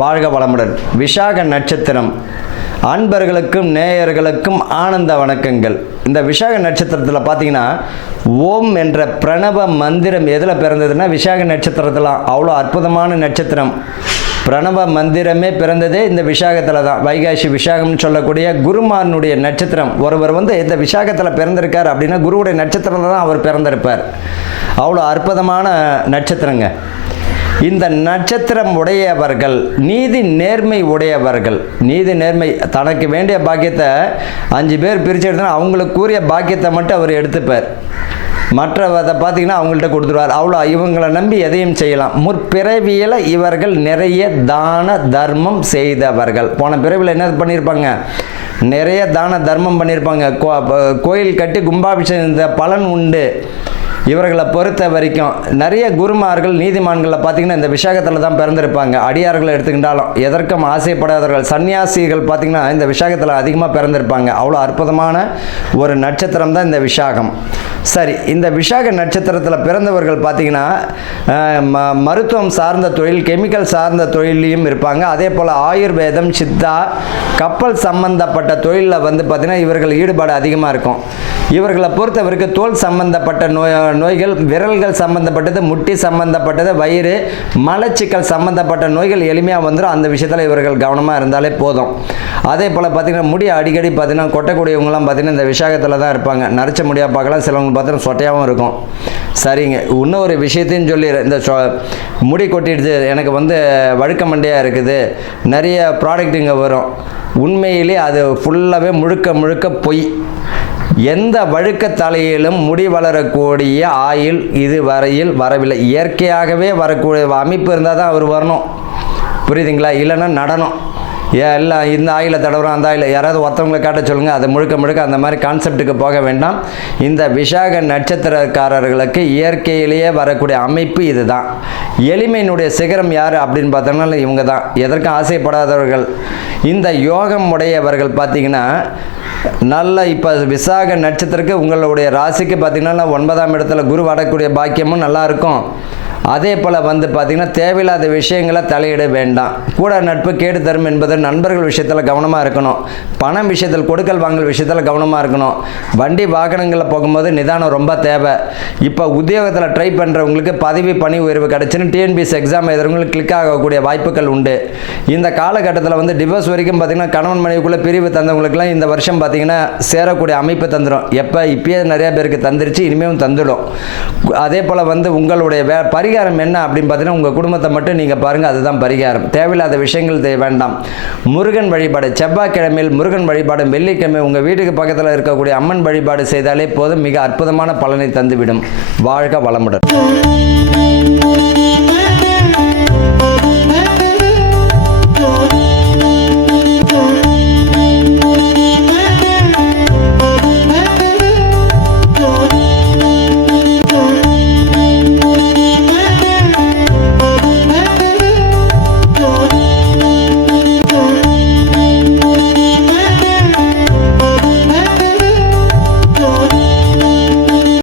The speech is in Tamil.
வாழ்க வளமுடன். விசாக நட்சத்திரம் அன்பர்களுக்கும் நேயர்களுக்கும் ஆனந்த வணக்கங்கள். இந்த விசாக நட்சத்திரத்தில் பார்த்தீங்கன்னா ஓம் என்ற பிரணவ மந்திரம் எதில் பிறந்ததுன்னா விசாக நட்சத்திரத்தில். அவ்வளோ அற்புதமான நட்சத்திரம். பிரணவ மந்திரமே பிறந்ததே இந்த விசாகத்தில் தான். வைகாசி விசாகம்னு சொல்லக்கூடிய குருமானுடைய நட்சத்திரம். ஒருவர் இந்த விசாகத்தில் பிறந்திருக்கார் அப்படின்னா குருவுடைய நட்சத்திரத்தில் தான் அவர் பிறந்திருப்பார். அவ்வளோ அற்புதமான நட்சத்திரங்க. இந்த நட்சத்திரம் உடையவர்கள் நீதி நேர்மை உடையவர்கள். நீதி நேர்மை, தனக்கு வேண்டிய பாக்கியத்தை 5 பேர் பிரித்து எடுத்தோன்னா அவங்களுக்கு கூறிய பாக்கியத்தை மட்டும் அவர் எடுத்துப்பார். மற்றதை பார்த்தீங்கன்னா அவங்கள்ட்ட கொடுத்துருவார். அவ்வளோ இவங்களை நம்பி எதையும் செய்யலாம். முற்பிறவியில் இவர்கள் நிறைய தான தர்மம் செய்தவர்கள். போன பிறவியில் என்ன பண்ணியிருப்பாங்க? நிறைய தான தர்மம் பண்ணியிருப்பாங்க. கோயில் கட்டி கும்பாபிஷேகம் இந்த பலன் உண்டு. இவர்களை பொறுத்த வரைக்கும் நிறைய குருமார்கள் நீதிமான்களில் பார்த்திங்கன்னா இந்த விசாகத்தில் தான் பிறந்திருப்பாங்க. அடியார்களை எடுத்துக்கிட்டாலும் எதற்கும் ஆசைப்படாதவர்கள் சன்னியாசிகள் பார்த்திங்கன்னா இந்த விசாகத்தில் அதிகமாக பிறந்திருப்பாங்க. அவ்வளோ அற்புதமான ஒரு நட்சத்திரம் தான் இந்த விசாகம். சரி, இந்த விசாக நட்சத்திரத்தில் பிறந்தவர்கள் பார்த்திங்கன்னா மருத்துவம் சார்ந்த தொழில், கெமிக்கல் சார்ந்த தொழிலையும் இருப்பாங்க. அதே போல் ஆயுர்வேதம், சித்தா, கப்பல் சம்பந்தப்பட்ட தொழிலில் பார்த்திங்கன்னா இவர்கள் ஈடுபாடு அதிகமாக இருக்கும். இவர்களை பொறுத்தவரைக்கும் தோல் சம்பந்தப்பட்ட நோய்கள், விரல்கள் சம்பந்தப்பட்டது, முட்டி சம்பந்தப்பட்டது, வயிறு, மலச்சிக்கல் சம்பந்தப்பட்ட நோய்கள் எளிமையாக வந்துடும். அந்த விஷயத்தில் இவர்கள் கவனமாக இருந்தாலே போதும். அதே போல் பார்த்திங்கன்னா முடி அடிக்கடி பார்த்திங்கன்னா கொட்டக்கூடியவங்களாம் பார்த்திங்கன்னா இந்த விசாகத்தில் தான் இருப்பாங்க. நரைச்ச முடியாக பார்க்கலாம், சிலவங்க பார்த்தீங்கன்னா சொட்டையாகவும் இருக்கும். சரிங்க, இன்னொரு விஷயத்தையும் சொல்லிடுறேன். இந்த முடி கொட்டிடுது, எனக்கு வழுக்க மண்டையாக இருக்குது, நிறைய ப்ராடக்ட்டுங்க வரும். உண்மையிலே அது ஃபுல்லாகவே முழுக்க பொய். எந்த வழுக்க தலையிலும் முடி வளரக்கூடிய ஆயில் இது வரையில் வரவில்லை. இயற்கையாகவே வரக்கூடிய அமைப்பு இருந்தால் தான் அவர் வரணும். புரியுதுங்களா? இல்லைன்னா நடனம் எல்லாம் இந்த ஆயிலை தடவுறோம், அந்த ஆயில் யாராவது ஒருத்தவங்களை காட்ட சொல்லுங்கள். அது முழுக்க அந்த மாதிரி கான்செப்டுக்கு போக வேண்டாம். இந்த விசாக நட்சத்திரக்காரர்களுக்கு இயற்கையிலேயே வரக்கூடிய அமைப்பு இது தான். எளிமையினுடைய சிகரம் யார் அப்படின்னு பார்த்தோம்னா இவங்க தான். எதற்கும் ஆசைப்படாதவர்கள். இந்த யோகம் உடையவர்கள் பார்த்திங்கன்னா நல்ல இப்போ விசாக நட்சத்திரக்கு உங்களுடைய ராசிக்கு பார்த்திங்கன்னா 9ஆம் இடத்துல குரு வரக்கூடிய பாக்கியமும் நல்லாயிருக்கும். அதே போல் பார்த்திங்கன்னா தேவையில்லாத விஷயங்களை தலையிட வேண்டாம். கூட நட்பு கேடு தரும் என்பது நண்பர்கள் விஷயத்தில் கவனமாக இருக்கணும். பணம் விஷயத்தில், கொடுக்கல் வாங்கல் விஷயத்தில் கவனமாக இருக்கணும். வண்டி வாகனங்களில் போகும்போது நிதானம் ரொம்ப தேவை. இப்போ உத்தியோகத்தில் ட்ரை பண்ணுறவங்களுக்கு பதவி பணி உயர்வு கிடச்சின்னு டிஎன்பிஎஸ்சி எக்ஸாம் எழுதுறவங்களுக்கு கிளிக் ஆகக்கூடிய வாய்ப்புகள் உண்டு. இந்த காலகட்டத்தில் டிவோர்ஸ் வரைக்கும் பார்த்திங்கன்னா கணவன் மனைவிக்குள்ளே பிரிவு தந்தவங்களுக்குலாம் இந்த வருஷம் பார்த்திங்கன்னா சேரக்கூடிய அமைப்பு தந்துடும். இப்பயே நிறைய பேருக்கு தந்துருச்சு, இனிமேலும் தந்துடும். அதே போல் உங்களுடைய பரிகாரம் என்ன அப்படின்னு பார்த்தீங்கன்னா உங்கள் குடும்பத்தை மட்டும் நீங்கள் பாருங்கள், அதுதான் பரிகாரம். தேவையில்லாத விஷயங்கள் வேண்டாம். முருகன் வழிபாடு, செவ்வாய்க்கிழமையில் முருகன் வழிபாடு, வெள்ளிக்கிழமை உங்கள் வீட்டுக்கு பக்கத்தில் இருக்கக்கூடிய அம்மன் வழிபாடு செய்தாலே போதும், மிக அற்புதமான பலனை தந்துவிடும். வாழ்க வளமுடன்.